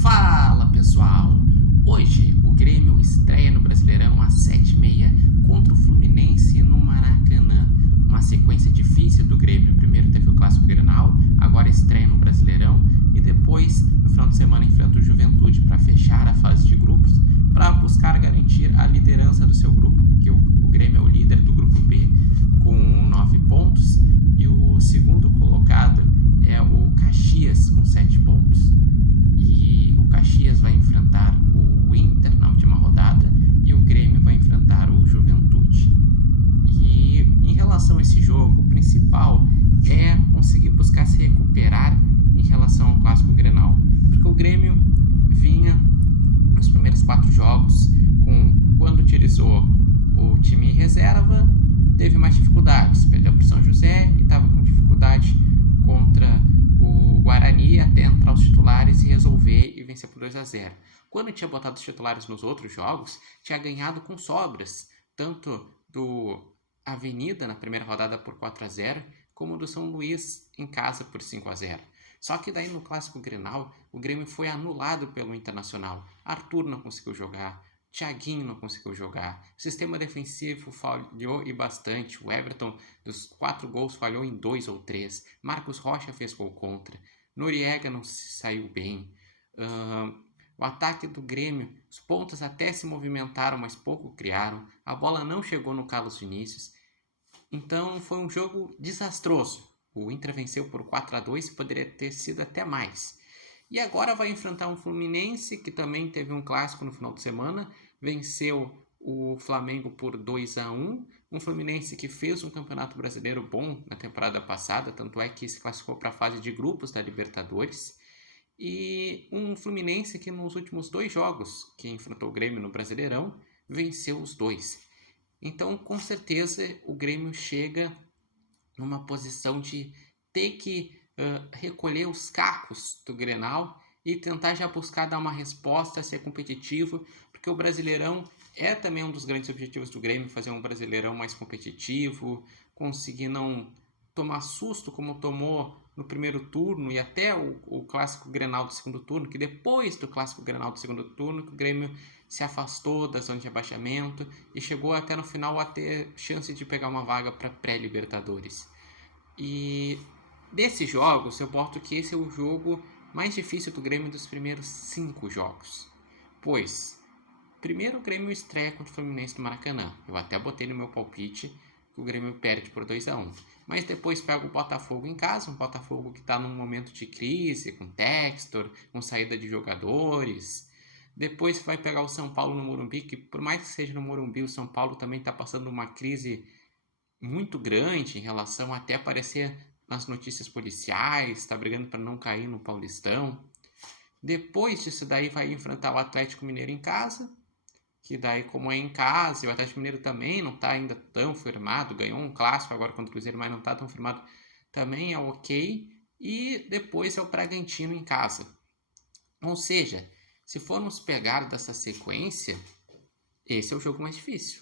Fala pessoal! Hoje o Grêmio estreia no Brasileirão às 7h30 contra o Fluminense no Maracanã. Uma sequência difícil do Grêmio. Primeiro teve o Clássico Grenal, agora estreia no Brasileirão e depois, no final de semana, enfrenta o Juventude para fechar a fase de grupos, para buscar garantir a liderança do seu grupo, porque o Grêmio é o líder do grupo B com 9 pontos e o segundo colocado é o Caxias com 7 pontos. E o Caxias vai enfrentar o Inter na última rodada e o Grêmio vai enfrentar o Juventude. E em relação a esse jogo, o principal é conseguir buscar se recuperar em relação ao Clássico Grenal, porque o Grêmio vinha nos primeiros 4 jogos quando utilizou o time reserva, teve mais dificuldades, perdeu para o São José e estava com dificuldade contra o Guarani até entrar os titulares e resolver e vencer por 2-0. Quando tinha botado os titulares nos outros jogos, tinha ganhado com sobras, tanto do Avenida na primeira rodada por 4-0, como do São Luís em casa por 5-0. Só que daí no Clássico Grenal, o Grêmio foi anulado pelo Internacional. Arthur não conseguiu jogar, Thiaguinho não conseguiu jogar, o sistema defensivo falhou e bastante. O Everton, dos 4 gols, falhou em 2 ou 3. Marcos Rocha fez gol contra. Noriega não saiu bem. O ataque do Grêmio, os pontas até se movimentaram, mas pouco criaram. A bola não chegou no Carlos Vinícius. Então foi um jogo desastroso. O Inter venceu por 4-2 e poderia ter sido até mais. E agora vai enfrentar um Fluminense que também teve um clássico no final de semana, venceu o Flamengo por 2-1, um Fluminense que fez um campeonato brasileiro bom na temporada passada, tanto é que se classificou para a fase de grupos da Libertadores, e um Fluminense que nos últimos 2 jogos que enfrentou o Grêmio no Brasileirão, venceu os 2. Então, com certeza, o Grêmio chega numa posição de ter que recolher os cacos do Grenal e tentar já buscar dar uma resposta, ser competitivo, porque o Brasileirão é também um dos grandes objetivos do Grêmio, fazer um Brasileirão mais competitivo, conseguir não tomar susto como tomou no primeiro turno e até o Clássico Grenal do segundo turno, que depois do Clássico Grenal do segundo turno, que o Grêmio se afastou da zona de rebaixamento e chegou até no final a ter chance de pegar uma vaga para pré-Libertadores. E desses jogos, eu boto que esse é o jogo mais difícil do Grêmio dos primeiros 5 jogos. Pois, primeiro o Grêmio estreia contra o Fluminense no Maracanã. Eu até botei no meu palpite que o Grêmio perde por 2-1. Mas depois pega o Botafogo em casa, um Botafogo que está num momento de crise, com Textor, com saída de jogadores. Depois vai pegar o São Paulo no Morumbi, que por mais que seja no Morumbi, o São Paulo também está passando uma crise muito grande em relação até aparecer nas notícias policiais, está brigando para não cair no Paulistão. Depois disso daí vai enfrentar o Atlético Mineiro em casa, que daí como é em casa, e o Atlético Mineiro também não está ainda tão firmado, ganhou um clássico agora contra o Cruzeiro, mas não está tão firmado, também é ok. E depois é o Bragantino em casa. Ou seja, se formos pegar dessa sequência, esse é o jogo mais difícil.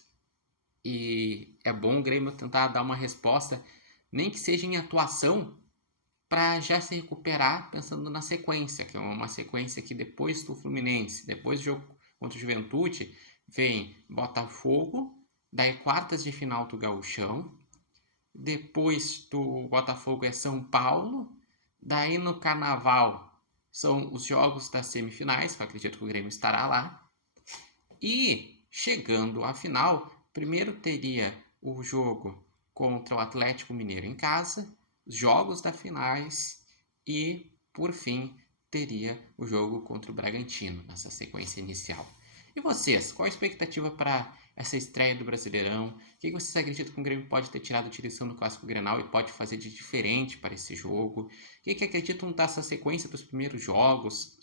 E é bom o Grêmio tentar dar uma resposta, nem que seja em atuação, para já se recuperar pensando na sequência, que é uma sequência que depois do Fluminense, depois do jogo contra o Juventude, vem Botafogo, daí quartas de final do Gauchão, depois do Botafogo é São Paulo, daí no Carnaval são os jogos das semifinais, que eu acredito que o Grêmio estará lá, e chegando à final, primeiro teria o jogo contra o Atlético Mineiro em casa, os jogos das finais e, por fim, teria o jogo contra o Bragantino nessa sequência inicial. E vocês, qual a expectativa para essa estreia do Brasileirão? O que vocês acreditam que o Grêmio pode ter tirado de lição do Clássico Grenal e pode fazer de diferente para esse jogo? O que acreditam dessa sequência dos primeiros jogos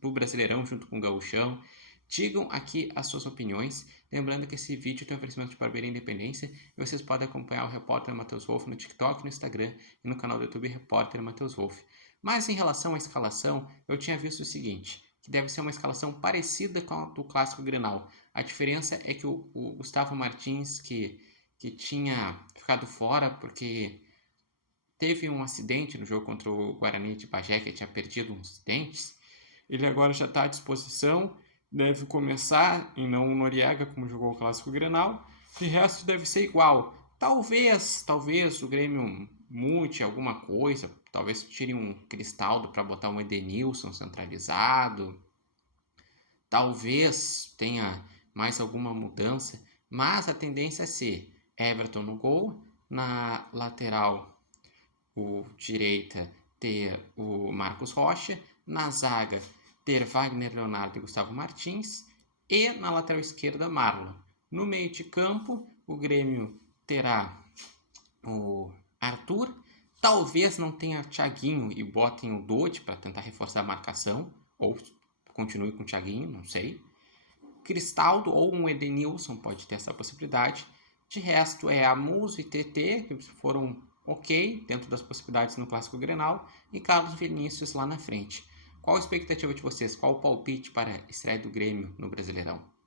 do Brasileirão junto com o Gauchão? Digam aqui as suas opiniões. Lembrando que esse vídeo tem um oferecimento de Barbearia Independência e vocês podem acompanhar o Repórter Matheus Wolff no TikTok, no Instagram e no canal do YouTube Repórter Matheus Wolff. Mas em relação à escalação, eu tinha visto o seguinte, que deve ser uma escalação parecida com a do Clássico Grenal. A diferença é que o Gustavo Martins, que tinha ficado fora porque teve um acidente no jogo contra o Guarani de Bagé, que tinha perdido uns dentes, Ele agora já está à disposição, deve começar e não o Noriega, como jogou o Clássico Grenal. De resto, deve ser igual. Talvez o Grêmio mute alguma coisa, talvez tire um Cristaldo para botar um Edenilson centralizado, talvez tenha mais alguma mudança, mas a tendência é ser Everton no gol, na lateral o direita ter o Marcos Rocha, na zaga ter Wagner Leonardo e Gustavo Martins, e na lateral esquerda Marlon. No meio de campo, o Grêmio terá o Arthur, talvez não tenha Thiaguinho e botem o Dodi para tentar reforçar a marcação, ou continue com o Thiaguinho, não sei. Cristaldo ou um Edenilson pode ter essa possibilidade. De resto é Amuso e TT, que foram ok dentro das possibilidades no Clássico Grenal, e Carlos Vinícius lá na frente. Qual a expectativa de vocês? Qual o palpite para a estreia do Grêmio no Brasileirão?